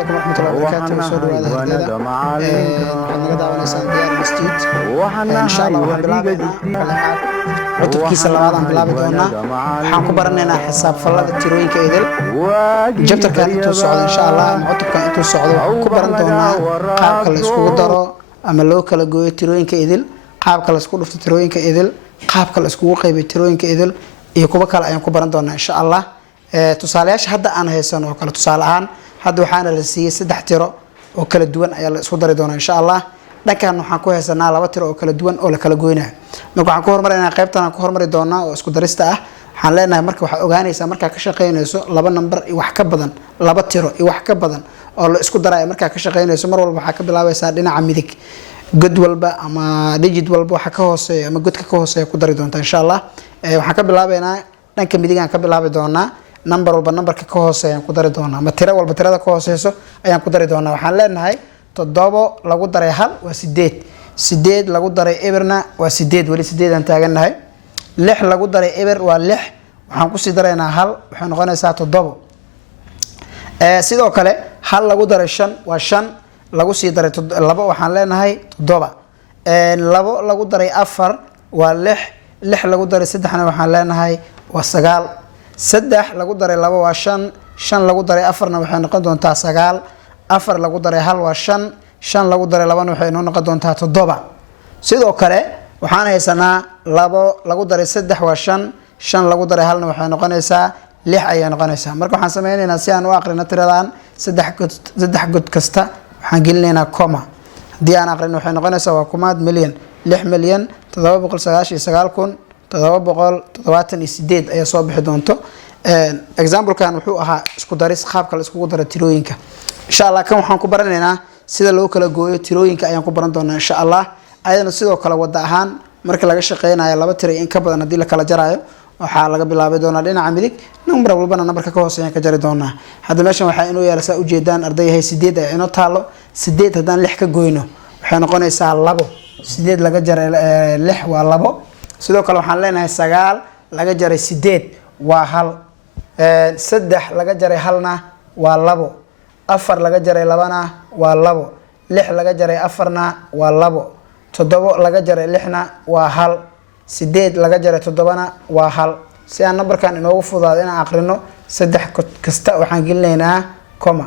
عليكم ورحمة الله وبركاته سود هذا هذا نقدر دعونا سنديار مسجد إن شاء الله وحنا بلعبنا فلحات عطف كيس الله هذا بلعبنا وحنا كبرنا حساب فلاد التروين كإدل جبتر كان انتو الصعود إن شاء الله عطف كان انتو الصعود كبرنا دونا قاب كلا اسكو دارو أما لو كلا جوي التروين كإدل قاب كلا اسكو لفت التروين كإدل قاب كلا اسكو قيب التروين كإدل يكوبا كلا أيام كبرنا دونا إن شاء الله tusaalayaasha hadda aan haysan oo kale tusaale ahaan hadda waxaana la siiyay 3 tiro oo kala duwan ayaa la isku dari doonaa insha Allah dhankan waxaan ku haysanaa 2 tiro oo kala duwan oo la kala gooynayo marka waxaan ku hormarinaynaa qaybtan aan ku hormari doonaa oo isku darista ah waxaan leenahay marka waxa ogaanaysaa marka ka shaqeynayso 2 number iyo wax ka badan 2 tiro iyo wax ka badan oo la isku daray marka ka shaqeynayso mar walba waxa ka bilaabaysaa dhinaca midig god walba ama digit walba waxa ka hooseeya ama godka ka hooseeya ku dari doontaa insha Allah waxaan ka bilaabaynaa dhanka midig aan ka bilaabi doonaa number walba numberka ka hooseeya aan ku dari doonaa ama tiro walba tirada ka hooseyso ayaan ku dari doonaa waxaan leenahay 7 lagu daray 1 waa 8 8 lagu daray eberna waa 8 wali 8 aan taaganahay 6 lagu daray eber waa 6 waxaan ku sii daraynaa 1 waxay noqonaysaa 7 sidoo kale 1 lagu daray 5 waa 5 lagu sii daray 2 waxaan leenahay 7 2 lagu daray 4 waa 6 6 lagu daray 3 waxaan leenahay waa 9 saddex lagu daray 2 waa 5 5 lagu daray 4 waxay noqon doontaa 9 4 lagu daray 1 waa 5 5 lagu daray 2 waxay noqon doontaa 7 sidoo kale waxaan haysanaa 2 lagu daray 3 waa 5 5 lagu daray 1 waxay noqonaysaa 6 ayay noqonaysaa marka waxaan sameynaynaa si aan u aqrino tiradan 3 god kasta waxaan gelinaynaa comma hadii aan aqrino waxay noqonaysaa waa kumaad milyan 6 milyan 799 778 ayaa soo bixi doonto example kan wuxuu ahaa isku daris qaabka la isku daro tirooyinka insha Allah kan waxaan ku baranaynaa sida loo kala gooyo tirooyinka ayaan ku baran doonaa insha Allah ayadana sidoo kale wada ahaan marka laga shaqeynayo 2 tiro in ka badan hadii la kala jarayo waxa laga bilaabi doonaa dhinaca midig number walbana numberka ka hooseeya ka jari doonaa hadda meeshan waxa inuu yeelasa u jeedaan ardayahay 8 ay inoo taalo 8 hadaan 6 ka gooyno waxay noqonaysaa 2 8 laga jaray 6 waa 2 sidoo kale waxaan leenahay 9 laga jaray 8 waa 1 3 laga jaray 1na waa 2 4 laga jaray 2na waa 2 6 laga jaray 4na waa 2 7 laga jaray 6na waa 1 8 laga jaray 7na waa 1 si aan numberkan inoogu fududaado inaan aqrino 3 kasta waxaan gelinaynaa comma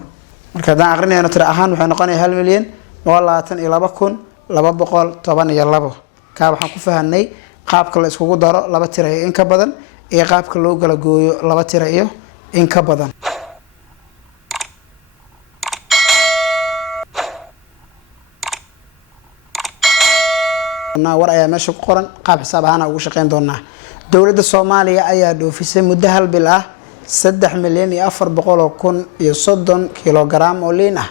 marka hadaan aqrinayno tiro ahaan waxay noqonaysaa 1 milyan 22212 ka waxaan ku fahanay qaabka la iskugu daro 2 tiro in ka badan iyo qaabka loo kala gooyo 2 tiro iyo in ka badan war ayaa meesha ku qoran qaab xisaab ahaan ugu shaqeyn doonaa dawladda Soomaaliya ayaa dhoofisay muddo hal bil ah 3 milyan iyo 400 iyo 30 kilogram oo liin ah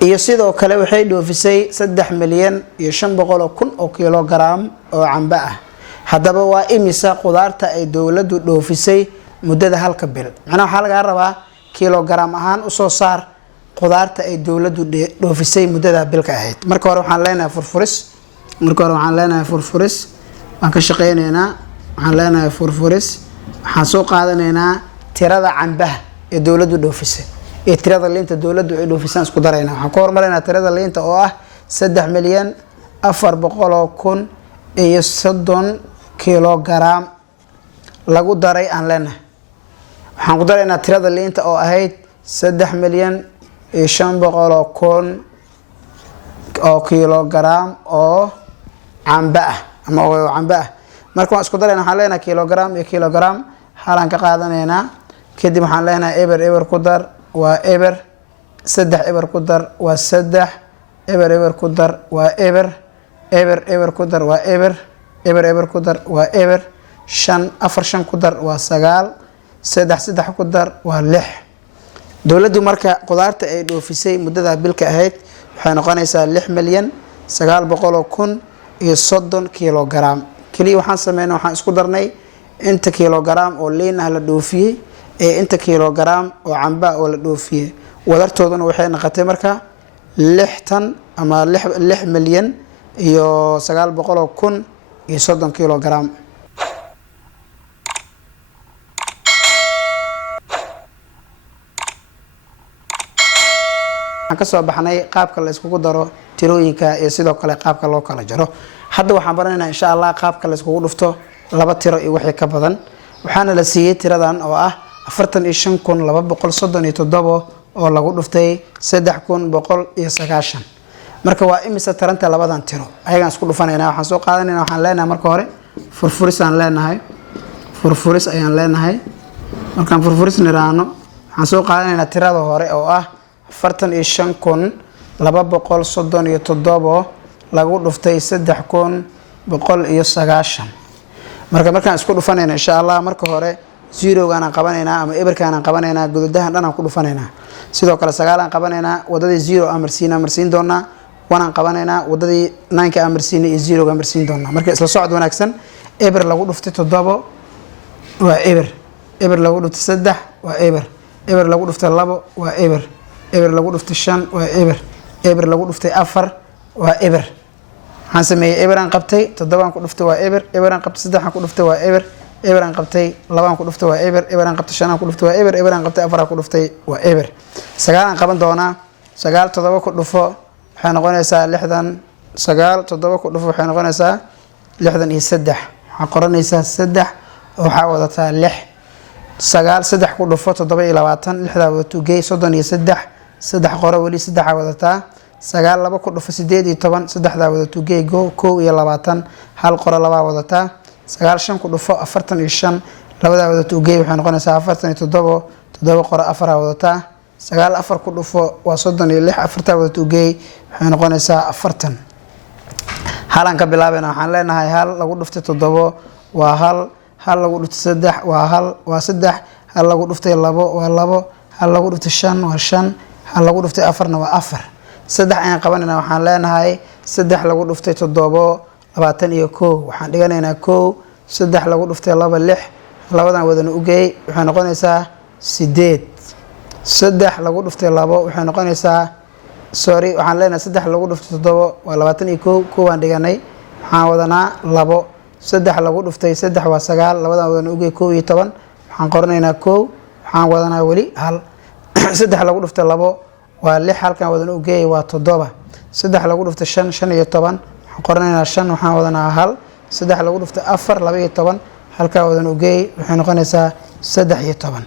iyo sidoo kale waxay dhoofisay 3 milyan iyo 500 oo kilogram oo camba ah hadaba waa imisa qudaarta ay dawladdu dhoofisay muddada halka bil macnaha waxa laga rabaa kilogram ahaan u soo saar qudaarta ay dawladdu dhoofisay muddada bilka ahayd marka hore waxaan leenahay furfuris waan ka shaqeynaynaa waxaan leenahay furfuris waxaan soo qaadanaynaa tirada cambaha ee dawladdu dhoofisay ee tirada liinta dawladdu ay dhoofisaan isku darayna waxaan ku hormarinaynaa tirada liinta oo ah 3 milyan 400 iyo 30 kilogram lagu daray aan leenahay waxaan ku daraynaa tirada liinta oo ahayd 3 milyan iyo 500 oo kilogram oo camba ah ama oo camba ah marka waan isku daraynaa waxaan leenahay kilogram iyo kilogram halaan ka qaadanaynaa kadib waxaan leenahay eber ku dar waa eber 3 eber ku dar waa 3 eber ku dar waa eber ku dar waa eber ku dar waa eber 5 4 ku dar waa 9 3 ku dar waa 6 dawladdu marka qudaarta ay dhoofisay muddada bilka ahayd waxay noqonaysaa 6 milyan 900 iyo 30 kilogram kaliya waxaan sameynaa waxaan isku darnay inta kilogram oo liin ah la dhoofiyay ee inta kilogram oo camba oo la dhoofiyay wadartooduna waxay noqotay marka 6 ama 6 milyan iyo 900 iyo 30 kilogram ka soo baxnay qaabka la iskugu daro tirooyinka iyo sidoo kale qaabka loo kala jaro. Hadda waxaan baranaynaa insha Allah qaabka la iskugu dhufto laba tiro iyo wixii ka badan. Waxaana la siiyay tiradan oo ah 45237 oo lagu dhuftay 3190. marka waa imisa taranta labadan tiro ayagaan isku dhufanaynaa. Waxaan soo qaadanaynaa, waxaan leenahay marka hore furfuris aan leenahay, furfuris ayaan leenahay. markaan furfuris niraano waxaan soo qaadanaynaa tirada hore oo ah 45237 lagu dhuftay 3190. markaan isku dhufanayna insha Allah marka hore zerogaan aan qabanaynaa ama eberkaan aan qabanaynaa, gududahan dhan aan ku dhufanaynaa. sidoo kale 9 aan qabanaynaa, wadadii 0 aan marsiin doonaa. 1 aan qabanaynaa, wadadii 9 aan marsiin iyo 0 aan marsiin doonaa. marka isla socod wanaagsan. eber lagu dhuftay 7 waa eber, eber lagu dhuftay 3 waa eber, eber lagu dhuftay 2 waa eber, eber lagu dhuftay 5 waa eber, eber lagu dhuftay 4 waa eber. waxaan sameeyay eber aan qabtay 7 aan ku dhuftay waa eber, eber aan qabtay 3 aan ku dhuftay waa eber, eber aan qabtay 2 aan ku dhuftay waa eber, eber aan qabtay 5 aan ku dhuftay waa eber, eber aan qabtay 4 aan ku dhuftay waa eber. 9 aan qaban doonaa. 9 7 ku dhufo waxay noqonaysaa 60. 9 7 ku dhufo waxay noqonaysaa 63. waxaa qoranaysaa 3 waxaa wadataa 6. 9 3 ku dhufo 27. 6 wadato gey 33. 3 qoro wali 3 wadataa. 9 2 ku dhufo 18. 3 wadato gey go 21. 1 qoro 2 wadataa. 9 5 ku dhufo 45. 2 wadato gey waxay noqonaysaa 47. 7 qoro 4 wadataa. 9 4 ku dhufo waa 36. 4 wadato gey waxay noqonaysaa 40. halaan ka bilaabayna. waxaan leenahay 1 lagu dhuftay 7 waa 1, 1 lagu dhuftay 3 waa 1 waa 3, 1 lagu dhuftay 2 waa 2, 1 lagu dhuftay 5 waa 5, 1 lagu dhuftay 4 waa 4. 3 ayaan qabanaynaa. waxaan leenahay 3 lagu dhuftay 7 21. waxaan dhiganaynaa 1 3 lagu dhuftay 2 6. labadan wadana u geey waxay noqonaysaa 8. 3 lagu dhuftay 2 waxay noqonaysaa waxaan leenahay 3 lagu dhuftay 7 waa 21. 1 aan dhiganay waxaan wadanaa 2. 3 lagu dhuftay 3 waa 9. labadan wadana u geey 11. waxaan qoranaynaa 1 waxaan wadanaa wali 1. 3 lagu dhuftay 2 waa 6. halkan wadana u geey waa 7. 3 lagu dhuftay 5 15. waxaan qoranaynaa 5 waxaan wadanaa 1. 3 lagu dhuftay 4 12. halkan wadana u geey waxay noqonaysaa 13.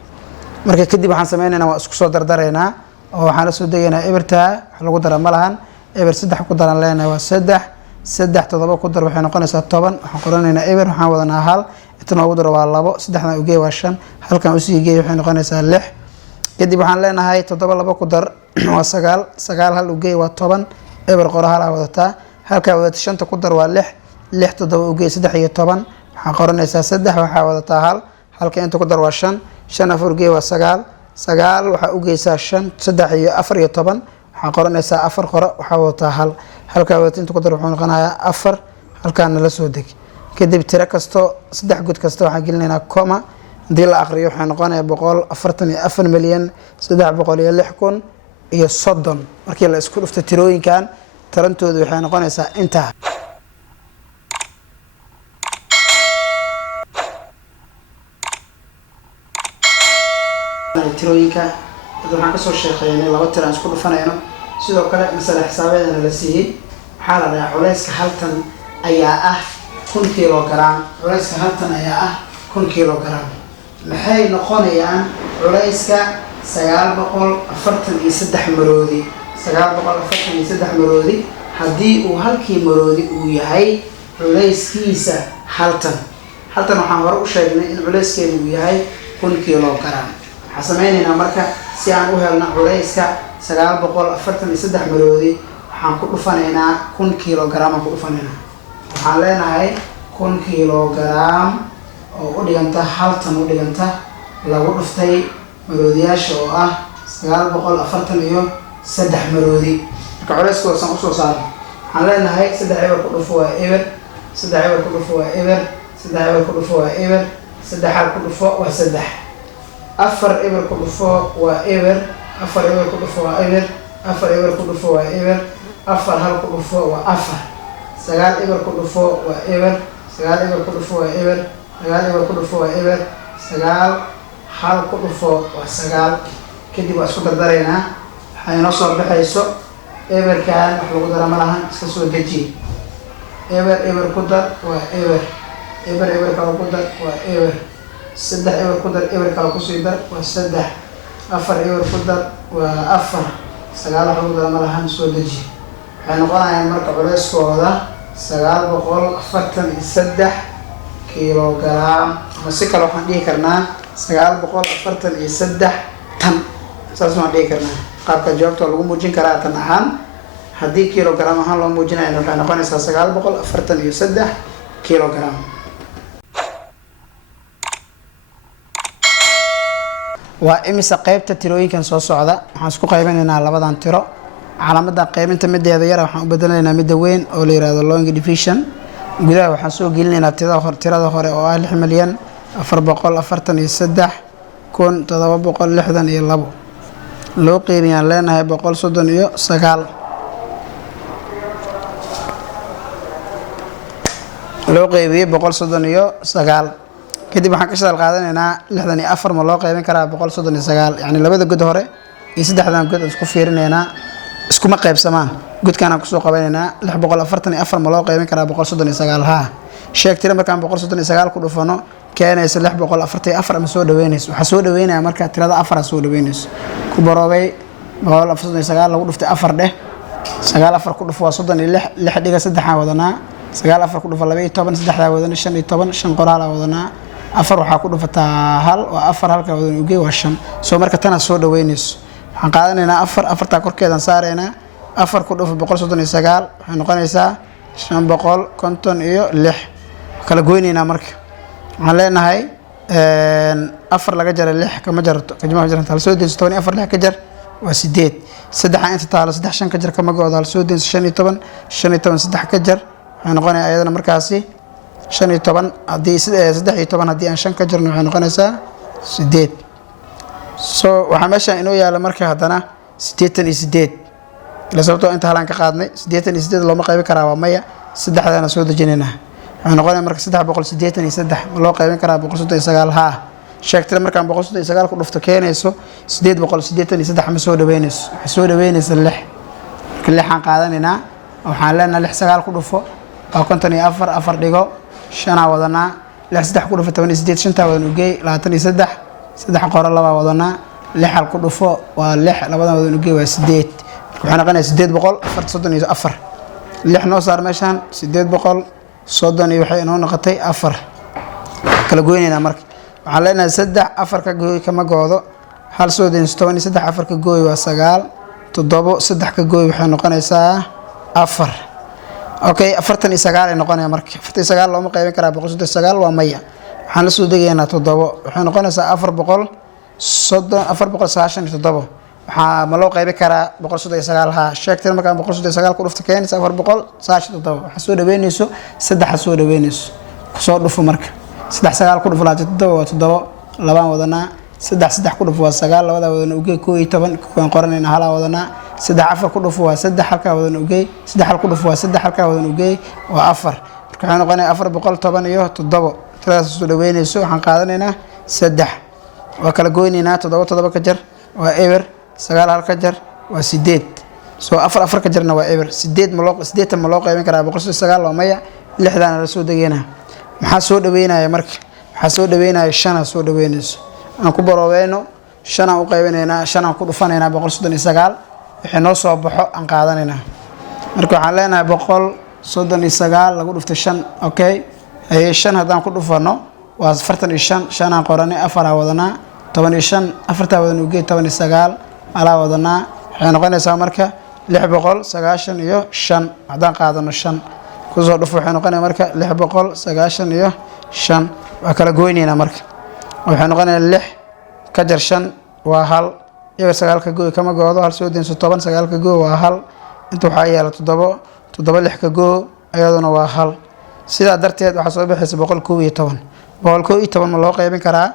marka kadib waxaan sameynaynaa waa isku soo dardaraynaa oo waxaan la soo degaynaa eberta wax lagu dara ma lahan. eber 3 ku daran leenahay waa 3. 3 7 ku dar waxay noqonaysaa 10. waxaan qoranaynaa eber waxaan wadanaa 1. inta noogu daro waa 2. 3 u geey waa 5. halkan usii geey waxay noqonaysaa 6. kadib waxaan leenahay 7 2 ku dar waa 9. 9 1 u geey waa 10. eber qoro 1 wadataa. halkan wadata 5 ku dar waa 6. 6 7 u geey 13. waxaan qoranaysaa 3 waxaa wadataa 1. halkan inta ku dar waa 5. 5 4 geey waa 9. 9 waxaa u geysaa 5 3 iyo 4 iyo 10. waxaan qoranaysaa 4 qoro waxaa wadataa 1. halkaa wadata inta ku dar wuxuu noqonayaa 4. halkaana la soo deg. kadib tiro kasto 3 god kasta waxaan gelinaynaa coma. hadii la aqriyo waxay noqonayaa 144,306,030. markii la isku dhufto tirooyinkan tarantoodu waxay noqonaysaa intaa. tirooyinka waxaan kasoo sheekeynay 2 tiro aan isku dhufanayno. sidoo kale masala xisaabeedana la siiyey. waxaa la dhahaa culayska haltan ayaa ah 1 kilogram. culayska haltan ayaa ah 1 kilogram. maxay noqonayaan culayska 943 maroodi. 943 maroodi haddii uu halkii maroodi uu yahay culayskiisa haltan. haltan waxaan hore u sheegnay in culayskeedu uu yahay 1 kilogram. waxaan sameynaynaa marka si aan u helno culayska 943 maroodi waxaan ku dhufanaynaa 1 kilogram aan ku dhufanaynaa. waxaan leenahay 1 kilogram oo u dhiganta haltan u dhiganta lagu dhuftay maroodiyaasha oo ah 943 maroodi. marka culayskooda san usoo saarno waxaan leenahay 3 eber ku dhufo waa eber, 3 eber ku dhufo waa eber, 3 eber ku dhufo waa eber, 3 hal ku dhufo waa 3. 4 eber ku dhufo waa eber, 4 eber ku dhufo waa eber, 4 eber ku dhufo waa eber, 4 hal ku dhufo waa 4. 9 eber ku dhufo waa eber, 9 eber ku dhufo waa eber, 9 eber ku dhufo waa eber, 9 hal ku dhufo waa 9. kadib waa isku dardaraynaa. waxay noo soo baxayso eberkan wax lagu dara ma lahan iska soo dejiye eber ku dar waa eber kale ku dar waa eber saddex eber ku dar eber kale kusii dar waa saddex afar eber ku dar waa afar sagaal wax lagu dara ma lahan soo dejiye waxay noqonayaan marka culeyskooda 943 kilogram ama si kale waxaan dhihi karnaa 943 tan saas waan dhihi karnaa qaabka jawaabta lagu muujin karaa tan ahaan haddii kilogram ahaan loo muujinayo waxay noqonaysaa 943 kilogram. waa imisa qaybta tirooyinkan soo socda waxaan isku qaybinaynaa labadan tiro calaamada qaybinta mideeda yar waxaan u bedelaynaa midda weyn oo la yiraahdo long division gudaha waxaan soo gelinaynaa tirada hore oo ah 6,443,762 loo qeybiyaan leenahay 139 loo qeybiyay 139 kadib waxaan ka shaqal qaadanaynaa 64 ma loo qeybin karaa 139 yani labada god hore iyo saddexdan god isku fiirinaynaa iskuma qaybsamaan godkaan aan ku soo qabanaynaa 644 ma loo qeybin karaa 139 ha sheeg tira markaan 139 ku dhufano keenaysa 644 ama soo dhaweynayso waxa soo dhaweynaya marka tirada 4 soo dhaweynayso ku baroobay 149 lagu dhuftay 4 dheh 9 4 ku dhufo waa 36 6 dhiga 3 wadanaa 9 4 ku dhufo 12 3 wadana 15 5 qoraal wadanaa 4 waxa ku dhufataa hal waa 4 halka wadan ugu waa 5 soo marka tan soo dhaweynayso waxaan qaadanaynaa 4 ta korkeedan saareynaa 4 ku dhufo 139 waxay noqonaysaa 556 kala goynaynaa marka waxaan leenahay 4 laga jaray 6 kama jarto kajma jaranta hal soo deynso 14 6 ka jar waa 8 saddex inta taalo 3 5 ka jar kama goodo hal soo deynso 15 3 ka jar waxay noqonaysaa ayadana markaasi 15 hadii 13 hadii aan 5 ka jarno waxay noqonaysaa 8 soo waxa meesha inoo yaala marka hadana 88 ila sababtoo inta halaan ka qaadnay 88 looma qayb karaa waa maya saddexdana soo dejinayna waxaan noqonay marka 383 loo qaybin karaa 139 ha sheegtay markaan 139 ku dhufto keenayso 883 ma soo dhaweynayso waxa soo dhaweynaysa 6 kale xaan qaadanaynaa waxaan leenahay 6 9 ku dhufo waa 54 4 dhigo 5 wadanaa 6 3 ku dhufo 88 5 wadan ugey 23 saddex qora laba wadanaa 6 hal ku dhufo waa 6 labadan wadan ugey waa 8 waxaan noqonayaa 834 6 noo saar meeshan 800 soddon iyo waxay inoo noqotay 4 kala goynayna marka waxaan leenahay 3 4 ka gooy kama goodo hal soo deynso 13 4 ka gooy waa 9 7 3 ka gooy waxay noqonaysaa 4 okay 49 ay noqonaya marka 49 looma qaybin karaa 139 waa maya waxaan la soo degaynaa 7 waxay noqonaysaa 400 497 waxaa ma loo qaybi karaa 139 ha sheegtay markaan 139 ku dhufto keenaysa 497 waxa soo dhaweynayso saddex soo dhaweynayso soo dhufo marka 39 ku dhufo 7 labaan wadanaa 3 ku dhufo waa 9 labada wadan ugu 11 kuwan qoranayna hala wadanaa 3 ku dhufo waa 3 halka wadan ugu 3 hal ku dhufo waa 3 halka wadan ugu waa 4 marka waxaan noqonay 417 tirada soo dhaweynayso waxaan qaadanaynaa 3 waa kala goynaynaa 7 ka jar waa eber 9 hal ka jar waa 8 soo 4 ka jarna waa eber 8 ma loo qaybin karaa 139 waa maya 6dana la soo degeynaa maxaa soo dhaweynaya marka waxa soo dhaweynaya 5 soo dhaweynayso aan ku baroobayno 5 aan u qaybinaynaa 5 aan ku dhufanaynaa 139 wixii noo soo baxo aan qaadanaynaa marka waxaan leenahay 139 lagu dhufto 5 okay ay 5 hadaan ku dhufano waa 45 5 aan qoranay 4 aan wadanaa 15 4 wadan ugu 19 ala wadanaa waxay noqonaysaa marka 695 hadaan qaadano 5 ku soo dhufo waxay noqonaysaa marka 695 waa kala goynaynaa marka waxay noqonaysaa 6 ka jar 5 waa hal iyo 9 ka gooy kama goodo hal soo deynso 10 9 ka gooy waa hal inta waxa yaala 7 6 ka gooy ayaduna waa hal sidaa darteed waxa soo bixaysa 111 ma loo qaybin karaa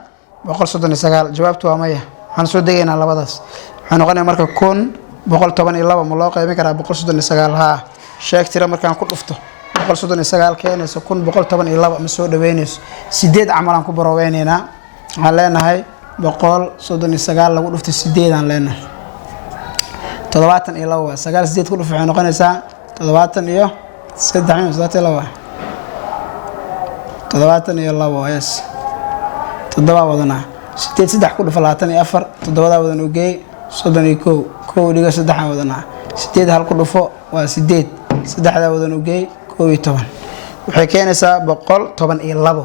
139 jawaabtu waa maya waxaan soo degaynaa labadaas waxaan noqonay marka 112 ma loo qaybin karaa 139 ha sheeg tira markaan ku dhufto 139 keenayso 112 ma soo dhaweynayso 8 camal aan ku barooweynayna waxaan leenahay 139 lagu dhufto 8 aan leenahay toddobaatan iyo labo waa sagaal sideed ku dhuf waxay noqonaysaa toddobaatan iyo saddex toddobaatan iyo labo yes toddoba wadanaa sideed saddex ku dhuf 24 toddobada wadan u geey 31 kow dhiga saddex wadanaa sideed hal ku dhufo waa sideed saddexda wadan u geey 12 waxay keenaysaa 112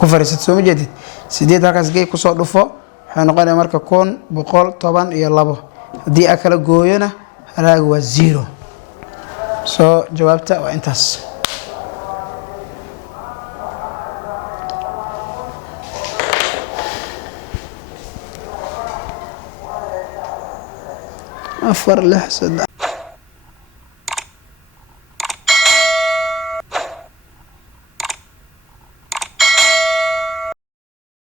ku fariisad soo ma jeedid sideed halkaas geey ku soo dhufo waxay noqonaysaa marka 112 hadii aan kala gooyona haraaga waa 0 soo jawaabta waa intaas afar lix saddex